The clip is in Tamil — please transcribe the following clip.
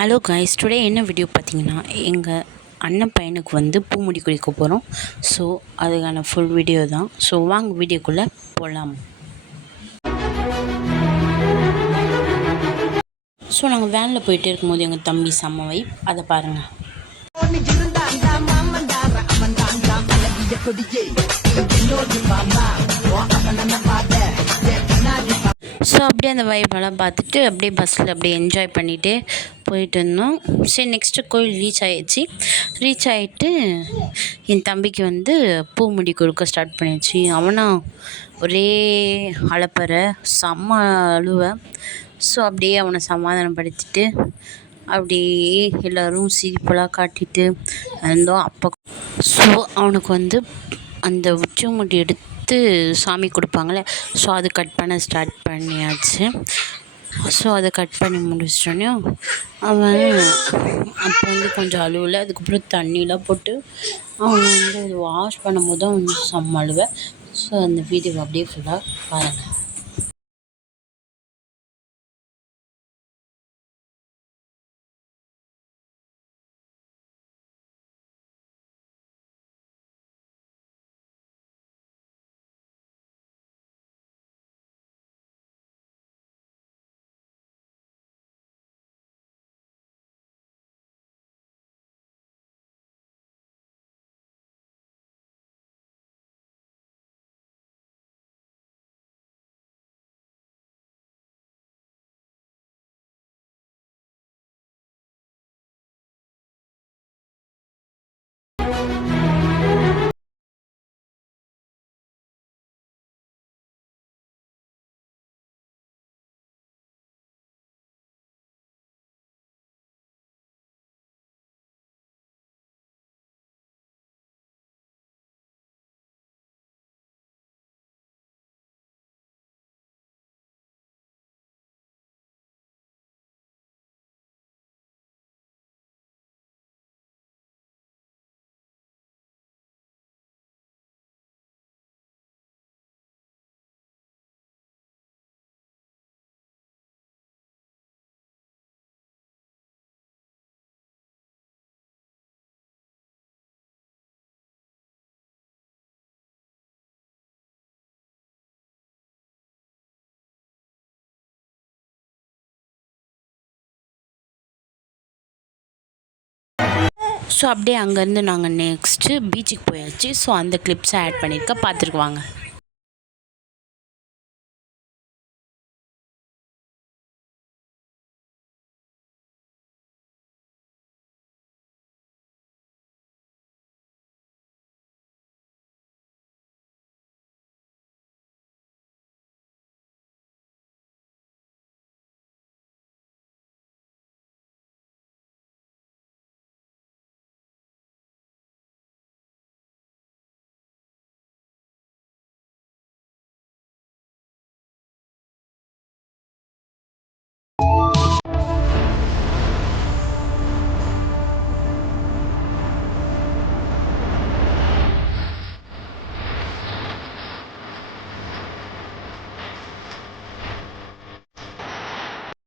ஹலோ கைஸ், டுடே என்ன வீடியோ பார்த்தீங்கன்னா, எங்கள் அண்ணன் பையனுக்கு வந்து பூ முடி குடிக்க போகிறோம். ஸோ அதுக்கான ஃபுல் வீடியோ தான். ஸோ வாங்க வீடியோக்குள்ளே போகலாம். ஸோ நாங்கள் வேனில் போயிட்டு இருக்கும்போது எங்கள் தம்பி செம்ம வைப், அதை பாருங்கள். ஸோ அப்படியே அந்த வைப்பெல்லாம் பார்த்துட்டு அப்படியே பஸ்ஸில் அப்படியே என்ஜாய் பண்ணிகிட்டே போயிட்டு இருந்தோம். சரி, நெக்ஸ்ட்டு கோயில் ரீச் ஆகிட்டு என் தம்பிக்கு வந்து பூ முடி கொடுக்க ஸ்டார்ட் பண்ணிடுச்சு. அவனா ஒரே அலப்பறை, செம்ம அழுவ. ஸோ அப்படியே அவனை சமாதானப்படுத்திட்டு அப்படியே எல்லோரும் சிரிப்பெல்லாம் காட்டிட்டு இருந்தோம். அப்போ ஸோ அவனுக்கு வந்து அந்த உச்சி முடி எடுத்து சாமி கொடுப்பாங்களே, ஸோ அது கட் பண்ண ஸ்டார்ட் பண்ணியாச்சு. ஸோ அதை கட் பண்ணி முடிச்சிட்டோன்னே அவன் அப்போ வந்து கொஞ்சம் அழுவலை. அதுக்கப்புறம் தண்ணியெலாம் போட்டு அவன் வந்து அது வாஷ் பண்ணும்போது தான் வந்து செம்ம அழுவை. ஸோ அந்த வீடியோ அப்படியே ஃபுல்லாக பாருங்கள். ஸோ அப்படியே அங்கேருந்து நாங்கள் நெக்ஸ்ட்டு பீச்சுக்கு போயாச்சு. ஸோ அந்த கிளிப்ஸை ஆட் பண்ணியிருக்க பார்த்துருக்குவாங்க.